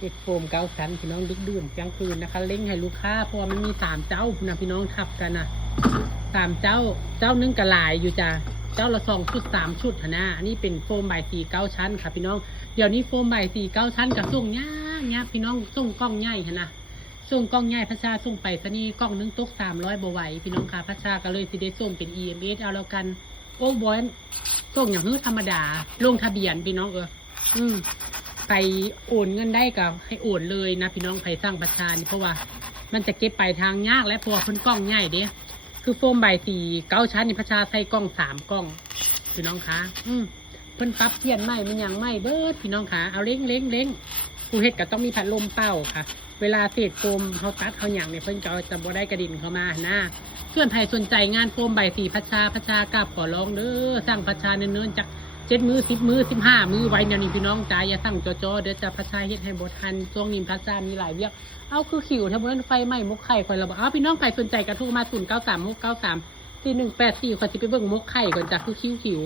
เอ็กโฟม9 ชั้นพี่น้องดึกดื่นกลางคืนนะคะเล้งให้ลูกค้าเพราะว่ามันมี3 เจ้านะพี่น้องทับกันนะ3 เจ้านึงกระลายอยู่จ้ะเจ้าละ2 ชุด3 ชุดนะอันนี้เป็นโฟมใบสี9 ชั้นค่ะพี่น้องเดี๋ยวนี้โฟมใบสี9 ชั้นกับส่งยากพี่น้องส่งกล้องใหญ่นะส่งกล้องใหญ่พระชาส่งไปซะนี่กล้องนึงตก300บ่ไหวพี่น้องค่ะพระชาก็เลยสิได้ส่งเป็น EMS เอาแล้วกันโอ้บอยส่งอย่างฮื้อธรรมดาลงทะเบียนพี่น้องไปโอนเงินได้ก็ให้โอนเลยนะพี่น้องไปสร้างประชานี่เพราะว่ามันจะเก็บไปทางยากและเพราะว่าเพิ่นกล้องใหญ่เด้คือโฟมใบสี9 ชั้นนี่ประชาใส่กล้อง3 กล้องพี่น้องคะเพิ่นปรับเทียนใหม่มันยังไม่เบิดพี่น้องคะเอาเล้งผู้เฮ็ดก็ต้องมีพัดลมเป่าค่ะเวลาเศษโฟมเขาตัดเขาหยังเนี่ยเพิ่นก็จะบ่ได้กระดิ่นเข้ามานะส่วนใครสนใจงานโฟมใบสีประชากราบขอร้องเด้อสร้างประชาเนิ่นๆจาก7 มื้อ10 มื้อ15 มื้อไว้เดี๋ยวนี้พี่น้องจ๋าอย่าสั่งจอเดี๋ยวจะพระชาเฮ็ดให้บ่ทันช่วงนี้พระชามีหลายเวียกเอาคือขิวถ้าบ่นั้นไฟไหม้มกไข่ข่อยละบ่เอาพี่น้องใครสนใจก็โทรมา0936934184ข่อยสิไปเบิ่งมกไข่ก่อนจ้ะคือขิว